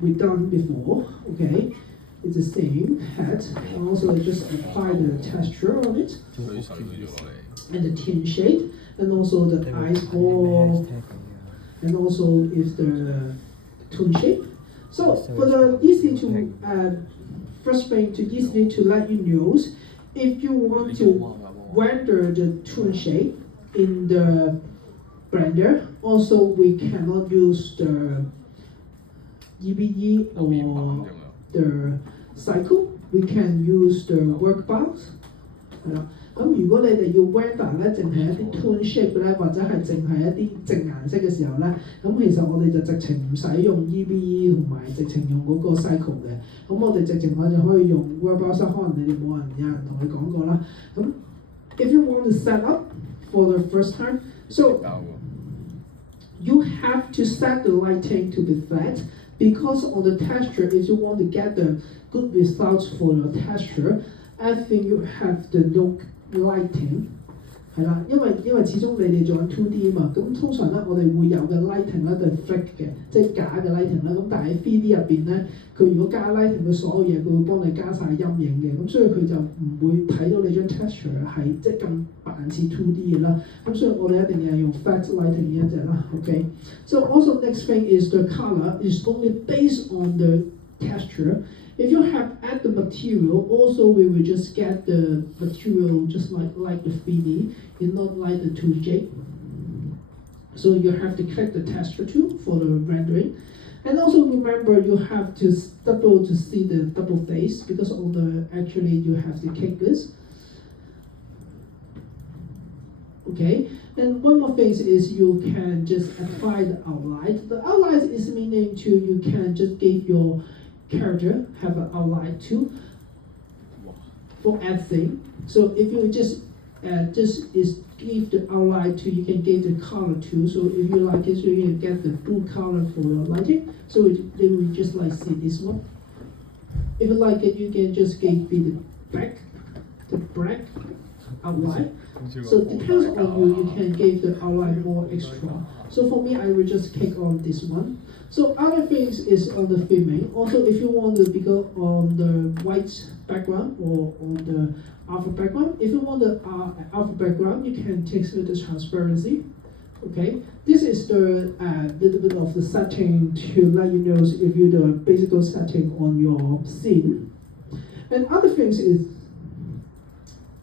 we done before, okay? It's the same head, and also just apply the texture on it, and the tin shape, and also the eyes ball, and also is the tune shape. So for the easy to first thing to easily to let you know, if you want to render the tune shape in the Blender, also we cannot use the EBE or the cycle, we can use the workbox. 係啦，咁如果你哋要 render 咧，淨係一啲 tone shape 咧，或者係淨係一啲淨顏色嘅時候咧，咁其實我哋就直情唔使用 EBE 同埋直情用嗰個 cycle 嘅，咁我哋直情我就可以用 workbox， 可能你哋有人同你講過啦。咁 if you want to set up for the first time, so you have to set the lighting to be flat because on the texture, if you want to get the good results for your texture, I think you have to look lighting 係啦，因為始終你哋做緊 2D 嘛，咁通常咧我哋會有嘅 lighting 咧就係 fake 嘅，即係假嘅 lighting 啦。咁但係喺 3D 入邊咧，佢如果加 lighting 嘅所有嘢，佢會幫你加晒陰影嘅，咁所以佢就唔會睇到你張 texture 係即係咁扮似 2D 嘅啦。咁所以我哋一定係用 flat lighting 呢一隻啦。OK， so also next thing is the color is only based on the texture. If you have add the material, also we will just get the material just like the 3D, and not like the 2J. So you have to click the texture tool for the rendering. And also remember you have to double to see the double face because on the actually you have to click this. Okay, and one more thing is you can just apply the outline. The outline is meaning to you can just give your character have an outline too for everything. So if you just give the outline to, you can give the color too. So if you like it, so you can get the blue color for your lighting. So they will just like see this one. If you like it, you can just give me the black outline. So it depends on you, you can give the outline more extra. So for me, I will just click on this one. So other things is on the filming. Also, if you want to go on the white background or on the alpha background, if you want the alpha background, you can take the transparency. Okay, this is the little bit of the setting to let you know if you the basic setting on your scene. And other things is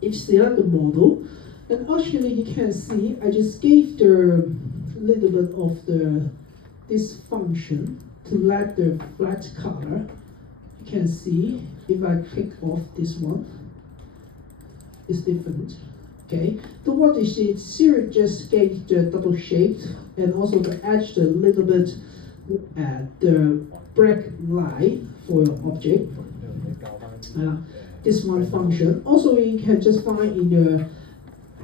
if you select the model, and actually you can see I just gave the little bit of this function to let the flat color. You can see if I click off this one, it's different. Okay, so what is it? Siri just gave the double shape and also the edge a little bit the black line for your object. This one function. Also you can just find in the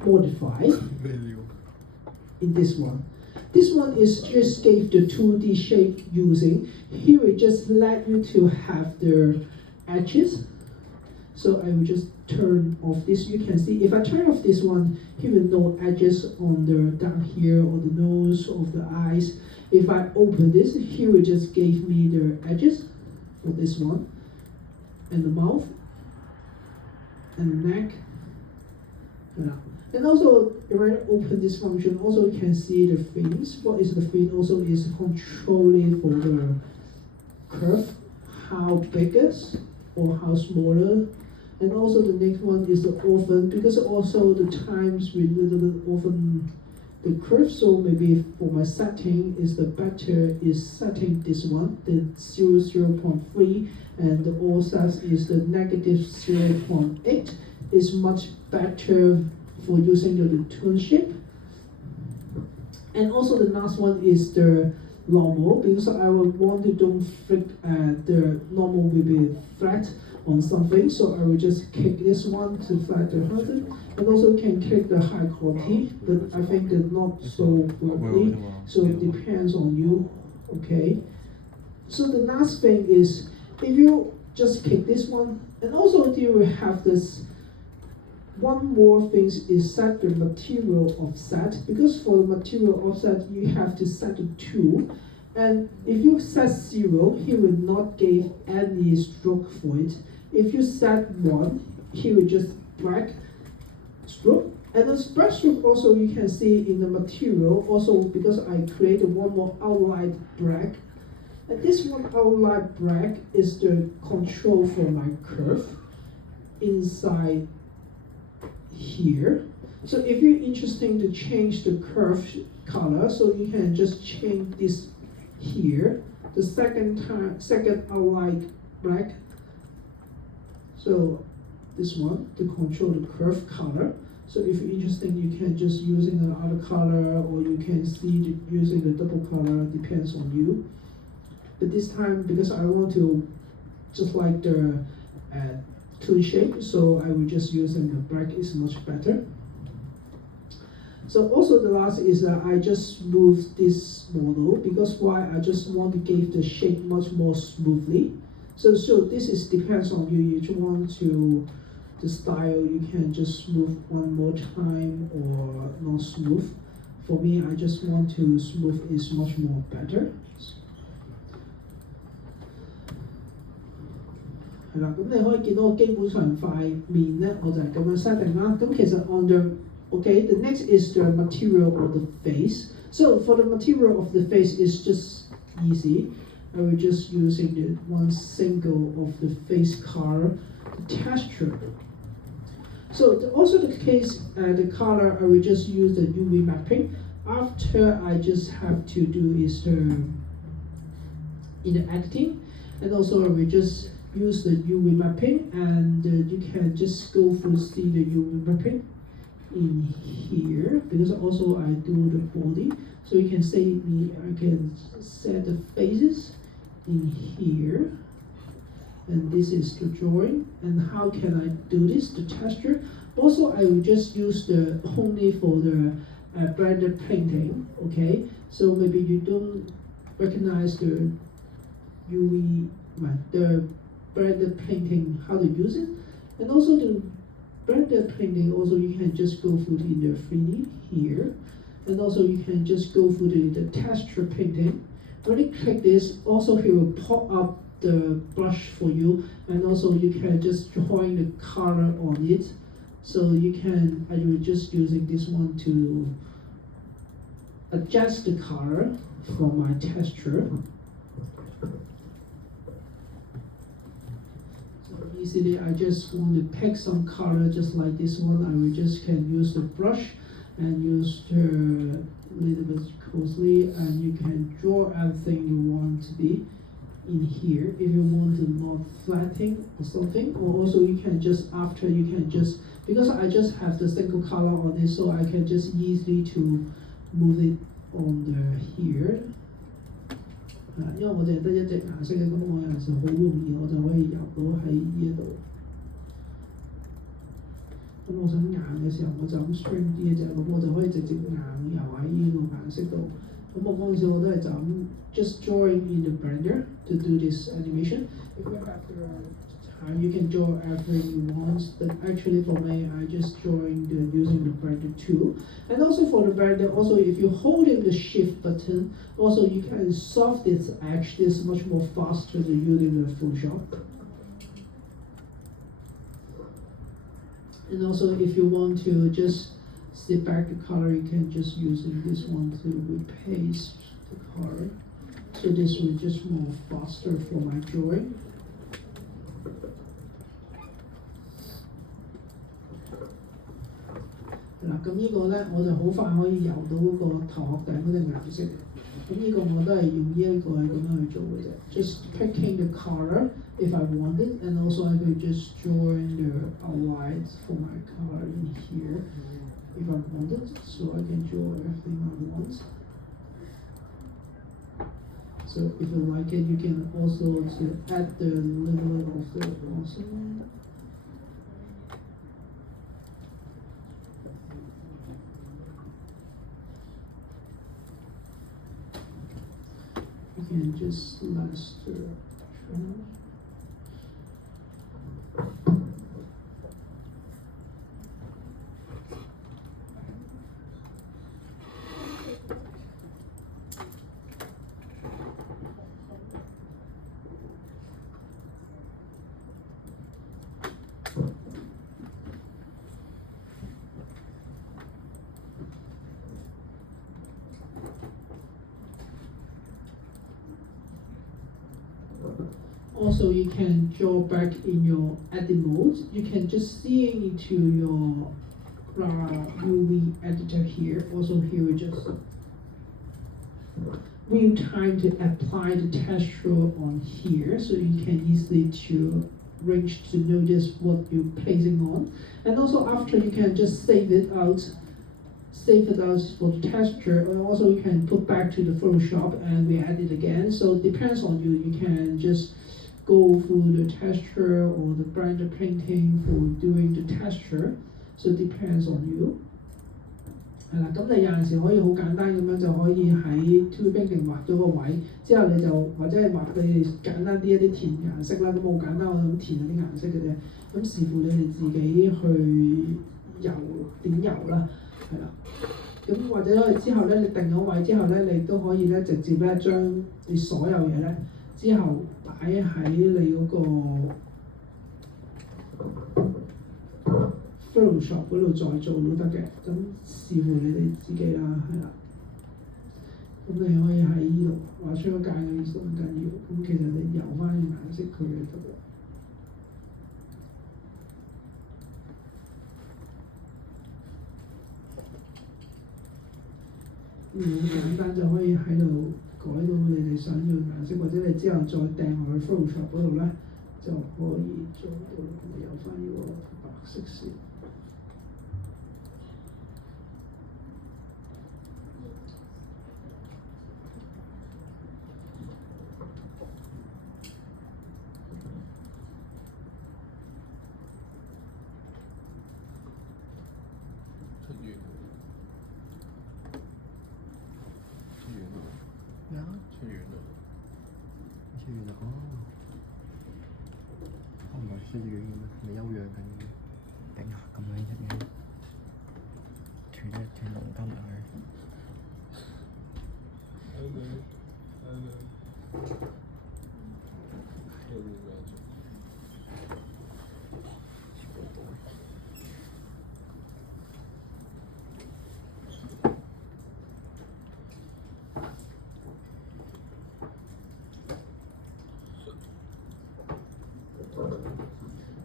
modify in this one. This one is just gave the 2D shape using. Here it just let you to have the edges. So I will just turn off this. You can see if I turn off this one, here will no edges on the down here or the nose of the eyes. If I open this, here it just gave me the edges for this one, and the mouth, and the neck. And also, if I open this function, also you can see the fins. What is the fin? Also is controlling for the curve, how big is or how smaller. And also the next one is the often, because also the times we little bit often the curve. So maybe for my setting is the better is setting this one, the 0.3, and the offset is the negative 0.8 is much better for using the tune shape. And also the last one is the normal, because I would want to don't flick the normal will be flat on something, so I will just click this one to flat the horizon, and also can click the high quality, but I think that not so worthy, so it depends on you. Okay, so the last thing is if you just click this one, and also you will have this one more thing is set the material offset, because for the material offset you have to set the tool, And if you set 0, he will not give any stroke for it. If you set 1, he will just black stroke. And the spread stroke also you can see in the material, also because I created one more outline black. And this one outline black is the control for my curve inside here. So if you're interested to change the curve color, so you can just change this here, the second outline black. So this one to control the curve color. So if you're interested, you can just using another color, or you can see using the double color, depends on you. But this time, because I want to just like the tune shape, so I will just using the black is much better. So also the last is that I just moved this model because why? I just want to give the shape much more smoothly. So this is depends on you. You want to the style, you can just smooth one more time or not smooth. For me, I just want to smooth is much more better. 係啦，咁你可以見到我基本上塊面咧，我就係咁樣 setting 啦。咁其實 on the okay, the next is the material of the face. So for the material of the face is just easy. I will just using the one single of the face color, the texture. So also the case, the color, I will just use the UV mapping. After I just have to do is in the editing, and also I will just use the UV mapping, and you can just go through see the UV mapping in here, because also I do the body, so you can see me. I can set the faces in here, and this is the drawing. And how can I do this? The texture. Also, I will just use the only for the branded painting. Okay, so maybe you don't recognize the UV, the branded painting, how to use it, and also the branded painting. Also, you can just go through in the 3D here, and also you can just go through the texture painting. When you click this, also he will pop up the brush for you, and also you can just join the color on it. So you can, I will just using this one to adjust the color for my texture. So easily, I just want to pick some color just like this one. I will just can use the brush and use the little bit closely, and you can draw everything you want to be in here. If you want to not flatten or something, or also you can just after you can just, because I just have the single color on it, so I can just easily to move it on the here. 因為我淨係得一隻顏色嘅，咁我有陣時好容易我就可以游到喺呢一度。咁我想硬嘅時候，我就咁 string 啲嘅啫，咁我就可以直接硬游喺呢個顏色度。咁我嗰陣時我都係就咁 just drawing in the blender to do this animation. If you have the time, you can draw everything you want. But actually for me, I just drawing using the blender tool. And also for the blender, also if you holding the shift button, also you can solve this edge. This is much more faster than using the Photoshop. And also if you want to just set back the color, you can just using this one to replace the color. So this will just more faster for my drawing. 嗱，咁呢個咧我就好快可以游到嗰個頭殼頂嗰隻顏色。咁呢個我都係用呢一個係咁樣去做嘅啫。Just picking the color if I want it, and also I could just join the outlines for my color in here if I want it, so I can draw everything I want. So if you like it, you can also to add the level of the also. You can just select the trim. Also, you can draw back in your edit mode. You can just see into your UV editor here. Also here we just real time to apply the texture on here, so you can easily to range to notice what you're placing on. And also after you can just save it out for the texture, and also you can put back to the Photoshop and we add it again. So it depends on you. You can just go through the texture or the blender painting for doing the texture. So it depends on you. 係啦，咁你有陣時可以好簡單咁樣就可以喺 2D painting 畫咗個位，之後你就或者係畫你簡單啲一啲填顏色啦，咁好簡單我咁填一啲顏色嘅啫，咁視乎你哋自己去點油啦，係啦，咁或者之後咧你定咗位之後咧，你都可以咧直接咧將你所有嘢咧之後擺喺你嗰個 Photoshop 嗰度再做都得嘅，咁視乎你哋自己啦，係啦。咁你可以喺呢度畫出個界嘅意思唔緊要，咁其實你油翻啲顏色佢就得啦。好簡單就可以喺度改到你哋想要嘅顏色，或者你之後再掟落去 Photoshop 嗰度咧，就可以做到。咁咪油翻呢個白色先。出院咁樣，咪休養緊嘅。頂下咁樣一嘢，斷龍筋落去。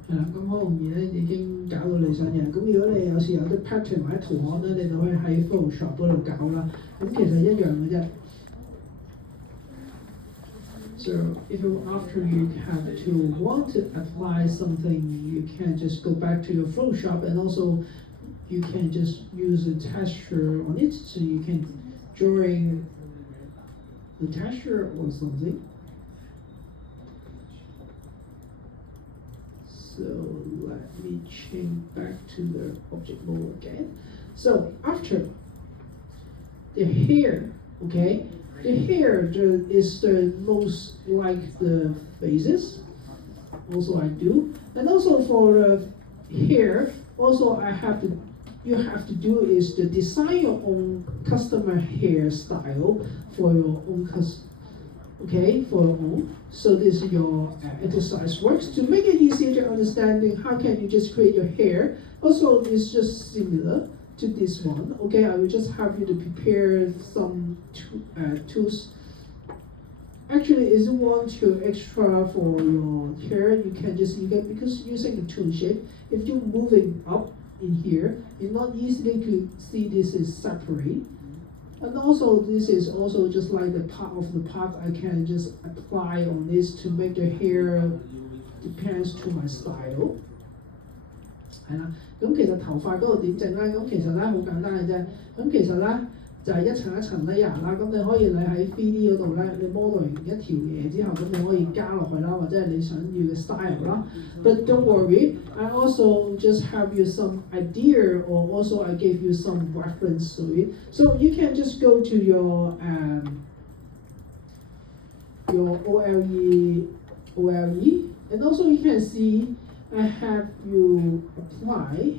係啦，咁好容易咧已經搞到你想嘅。咁如果你有時有啲 pattern 或者圖案咧，你就可以喺 Photoshop 嗰度搞啦。咁其實一樣嘅啫。So if after you have to want to apply something, you can just go back to your Photoshop and also you can just use a texture on it, so you can drawing the texture or something. So let me change back to the object mode again. So after the hair, okay, the hair is the most like the faces. Also I do, and also for the hair, also you have to do is to design your own customer hairstyle for your own okay, for your own. So this is your exercise works. To make it easier to understanding, how can you just create your hair? Also, it's just similar to this one. Okay, I will just have you to prepare some tools. Actually, if you want to extra for your hair, you can because using the tool shape, if you're moving up in here, it's not easily to see this is separate. And also this is also just like the part I can just apply on this to make the hair depends to my style. 係啦，咁其實頭髮嗰度點整咧？咁其實咧好簡單嘅啫。咁其實咧就係一層一層 layer 啦。咁你可以喺 3D 嗰度咧，你 model 完一條嘢之後，咁你可以加落去啦，或者係你想要嘅 style 啦。But don't worry, I also just have you some idea, or also I gave you some reference to it. So you can just go to your OLE, and also you can see I have you apply.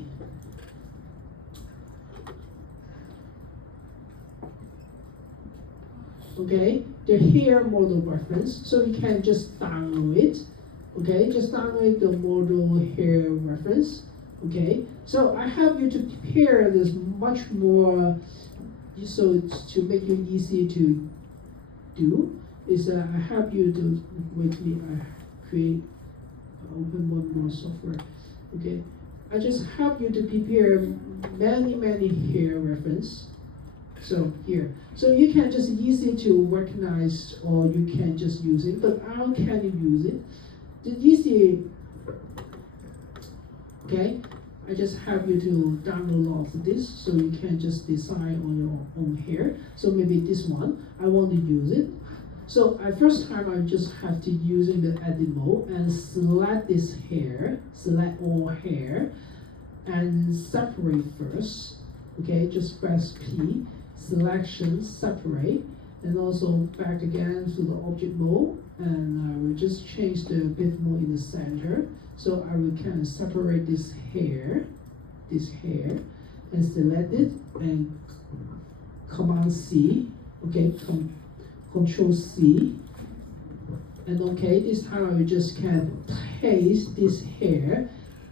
Okay, the hair model reference, so you can just download it. Okay, just download the model hair reference. Okay, so I have you to prepare this much more, so it's to make it easy to do. Is I have you to with me. I create, open one more software. Okay, I just help you to prepare many hair reference. So here, so you can just easy to recognize or you can just use it. But how can you use it? The easy. Okay, I just help you to download all of this so you can just decide on your own hair. So maybe this one, I want to use it. So first time I just have to using the edit mode and select this hair, select all hair, and separate first. Okay, just press P, selection, separate, and also back again to the object mode, and I will just change the bit mode in the center. So I will kind of separate this hair, and select it, and Command C, okay, Control C, and okay, this time I will just can paste this hair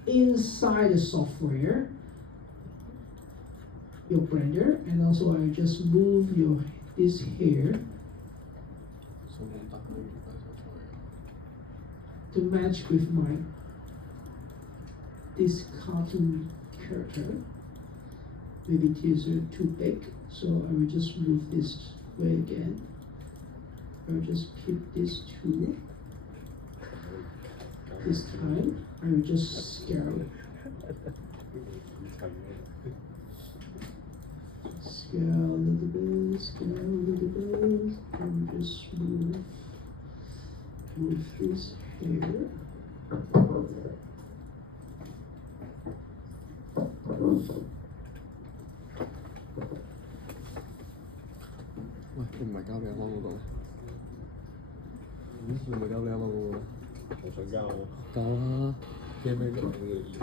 inside the software, your blender, and also I just move this hair to match with this cartoon character. Maybe it is too big, so I will just move this way again. I will just keep this 2. This time, I will just scale it. Scale a little bit, and just move this hair.喂，你唔係交你阿媽嗰個？你唔係交你阿媽嗰個？我想交。交啦，驚咩啫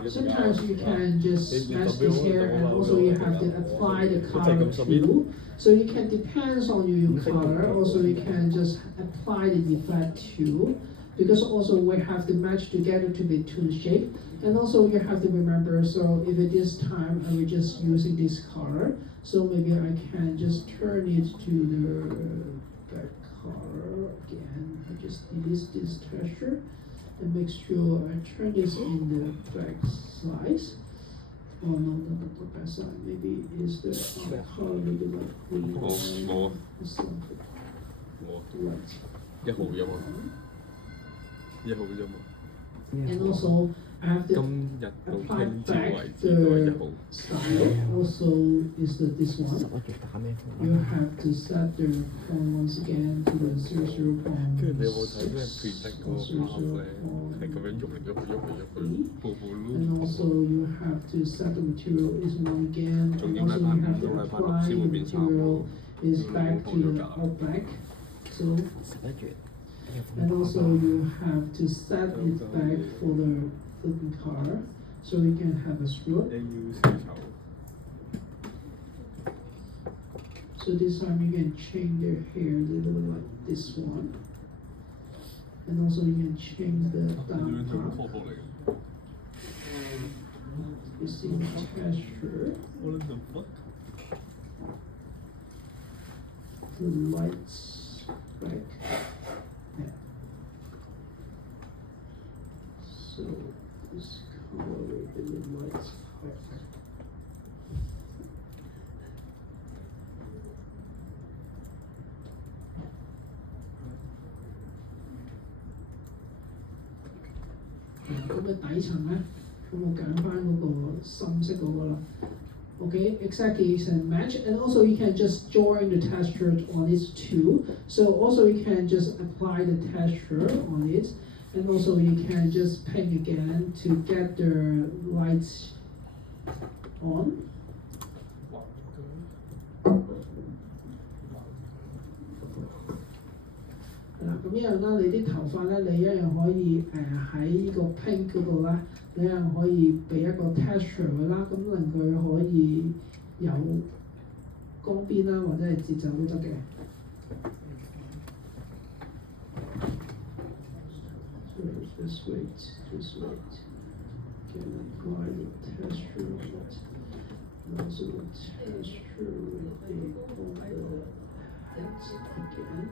？Sometimes you can just match this hair and also you have to apply the color too. So you can depends on your color. Also you can just apply the effect too. Because also we have to match together to be tune shape. And also you have to remember, so if it is time I will just using this color. So maybe I can just turn it to the back color again. I just delete this texture and make sure I turn this in the back side. Oh no, not the back side. Maybe it's the color, maybe like green or something. Right. And also I have to apply back the style. Also is this one. You have to set the point once again to the 0.6 or 0.3. And also you have to set the material is 1 again. And also you have to apply the material is back to the out black. So. And also you have to set it back for the flipping car, so you can have a stroke. So this time you can change their hair a little like this one. And also you can change the down part. You see the texture. The lights back. Yeah. So this color in the lights back.咁嘅底層咧，咁我揀翻嗰個深色嗰個啦。Okay, exactly, it's a match, and also you can just join the texture on it too. So also you can just apply the texture on it, and also you can just paint again to get the lights on.嗱，咁一樣啦，你啲頭髮咧，你一樣可以喺呢個 pink 嗰度啦，你一樣可以俾一個 texture 佢啦，咁令佢可以有光邊啦，或者係節奏都得嘅。So just wait. Can apply the texture of it. And also the texture will be on the heads again.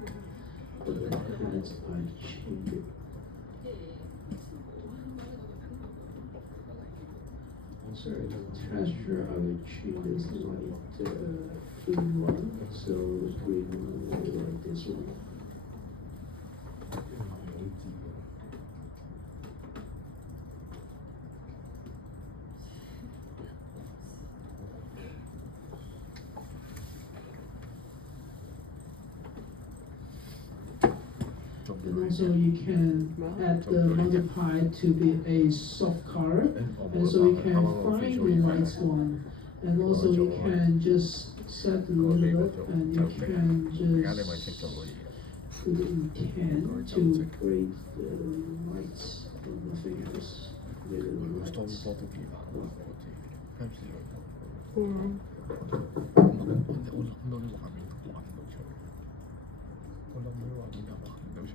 But the heads I change it. sorry, texture I will treat this like green one, so green one will be like this one. And also you can add the multiply to be a soft color, and so you can find the right one. And also you can just set the limit and you can just put the intent to break the lights on the fingers with the lights. 我諗到畫面又畫唔到出嚟，點算？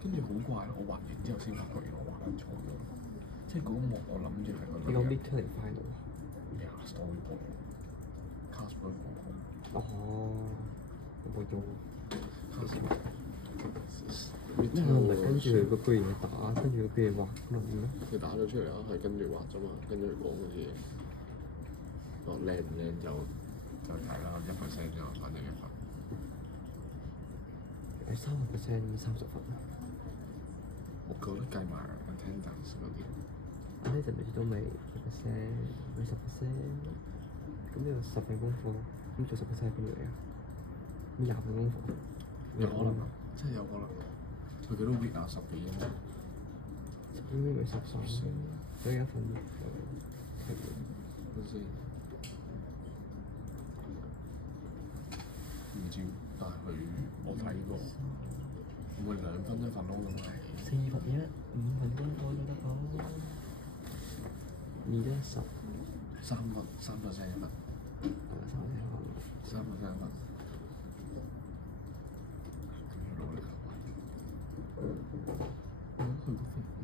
跟住好怪咯，我畫完之後先發覺原來我畫得錯咗，即係嗰幕我諗住係個女。你講 mid turn 定 final 啊？咩啊 storyboard，castboard 哦，我冇用。咩係咪跟住佢嗰句嘢打，跟住嗰句嘢畫咁樣咩？佢打咗出嚟啊，係跟住畫啫嘛，跟住講嗰啲嘢。哦，靚唔靚就睇啦，1%就反正1分。誒3%30分啊！我覺得計埋 attendance 嗰啲。attendance 咪都未1%，咪10%，咁呢個10份功課，咁做10%係邊度嚟啊？咁20份功課？有可能啊，真係有可能。佢幾多 week 啊？10幾啊？10幾 week 咪13，所以1份睇先。唔知，但係我睇過，會2分1份咯，咁係4分1，5份功課都得哦。2得10，3分3%1份，3%1份。努力佢個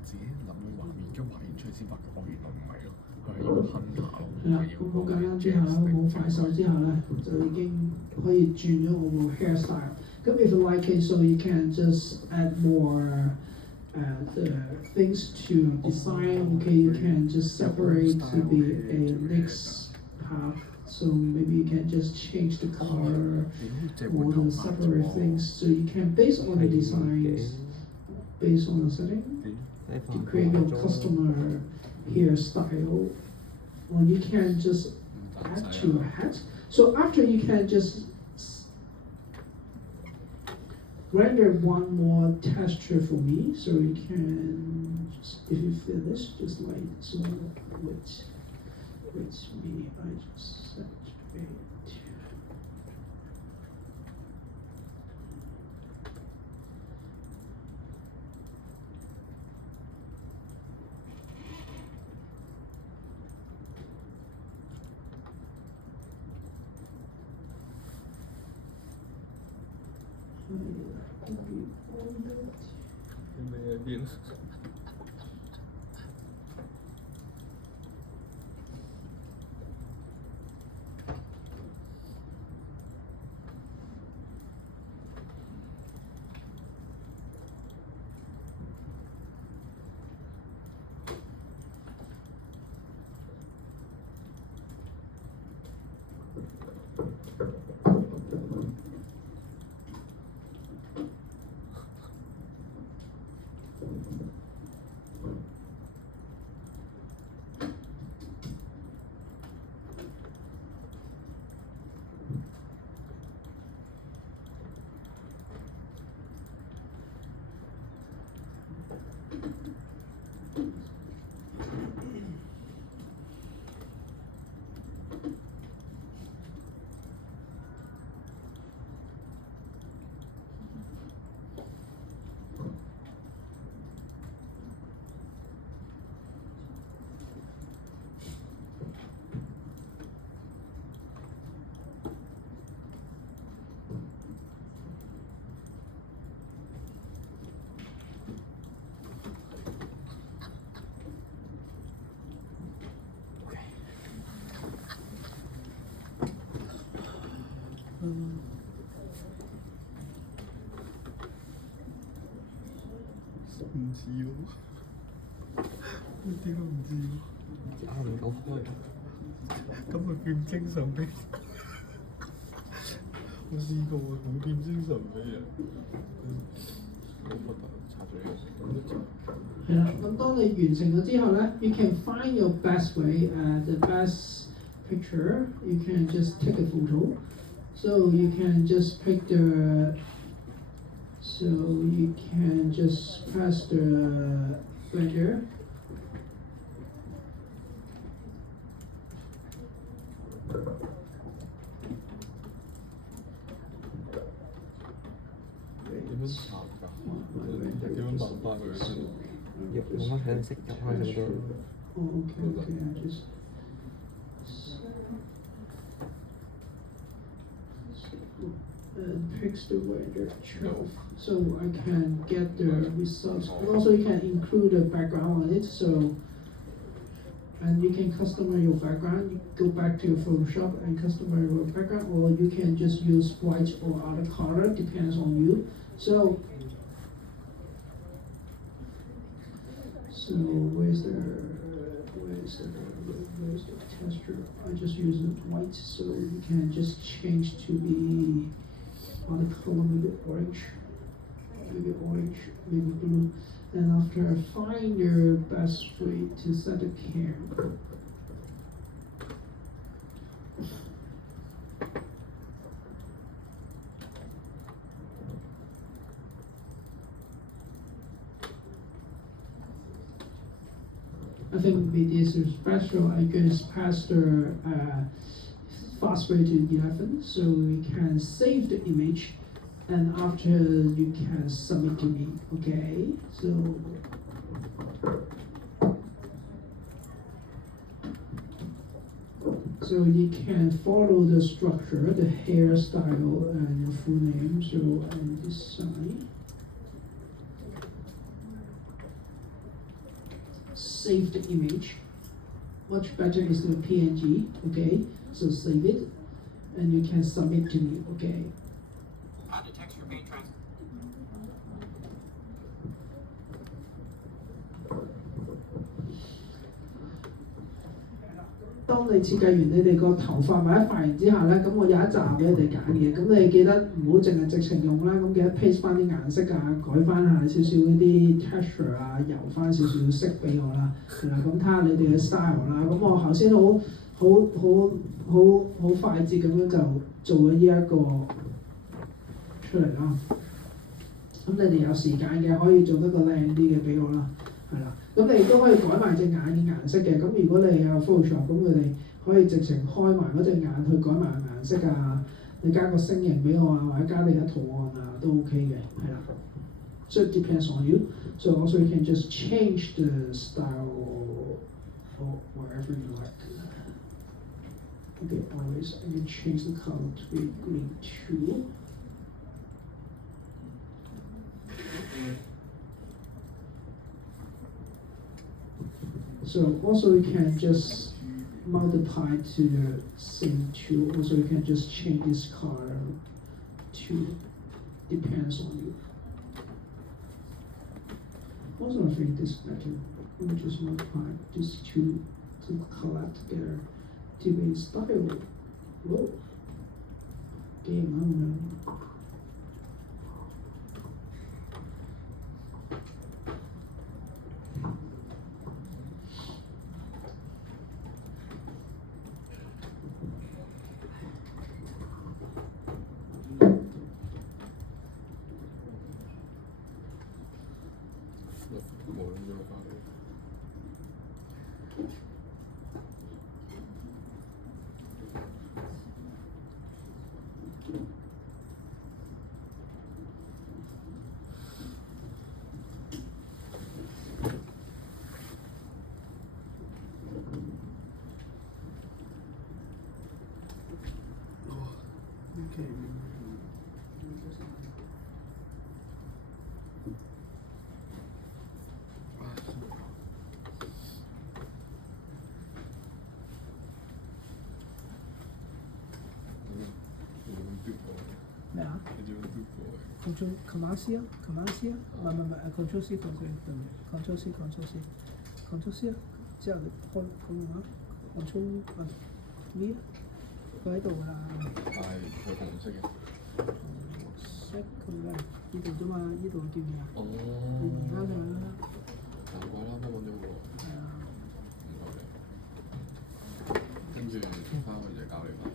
自己諗嘅畫面，跟住畫完出嚟先發覺，哦原來唔係咯，佢係要 hunter 咯。係啦，咁好簡單之下咧，好快手之下咧，就已經可以轉咗我個 hairstyle。咁 if you like it, so you can just add more the things to design. Okay, you can just separate to be a next path. So maybe you can just change the color or the separate things. So you can base on the designs, based on the setting, to create your customer hairstyle. Or you can just add to your hat. So after you can just render one more texture for me. So you can just, if you finish, just like so with me, I just saturate. 點解唔知？啱唔夠開。咁咪變精神病？我試過啊，會變精神病啊！我覺得查咗藥。係啦，咁當你完成咗之後咧 ，you can find your best way, the best picture. You can just take a photo. So you can just pick the. So you can just press the render. Okay, I just. And picks the render 12, so I can get the results. And also you can include a background on it, so and you can customize your background. You go back to your Photoshop and customize your background, or you can just use white or other color, depends on you. So where's the texture? I just use white, so you can just change to be other color, maybe orange, maybe blue. And after find your best way to set the camera. I think with this special, I can pass the fast way to 11, so we can save the image, and after you can submit to me. Okay, so you can follow the structure, the hairstyle, and your full name. So and this side. Save the image. Much better is the PNG. Okay, so save it, and you can submit to me. Okay. How to texture paint trans. 當你設計完你哋個頭髮或者髮型之後咧，咁我有一紮俾你哋揀嘅，咁你記得唔好淨係直情用啦，咁記得 paste 翻啲顏色啊，改翻下少少啲 texture 啊，油翻少少色俾我啦，係啦，咁睇下你哋嘅 style 啦，咁我頭先好快捷咁樣就做咗呢一個出嚟啦。咁你哋有時間嘅可以做得個靚啲嘅俾我啦，係啦。咁你都可以改埋隻眼嘅顏色嘅，咁如果你有 Photoshop，咁佢哋可以直情開埋嗰隻眼去改埋顏色啊，你加個星形俾我啊，或者加你嘅圖案啊，都 OK 嘅，係啦。So it depends on you. So also you can just change the style or wherever you like. Okay, always I can change the color to be green too. So also you can just multiply to the same two. Also you can just change this color to depends on you. Also I think this better. Let me just multiply these two to collab together to be style. Whoa. Game on. Okay. Yeah. Control Command C 啊，Command C 啊，唔係 Control C Control C。Ctrl C 啊，之後開用啊，Ctrl V 啊，佢喺度㗎啦。係佢紅色嘅。色佢係呢度啫嘛，呢度叫咩啊？哦。你而家㗎啦。難怪啦，乜揾到喎。係啊。唔該你。跟住翻去就教你啦。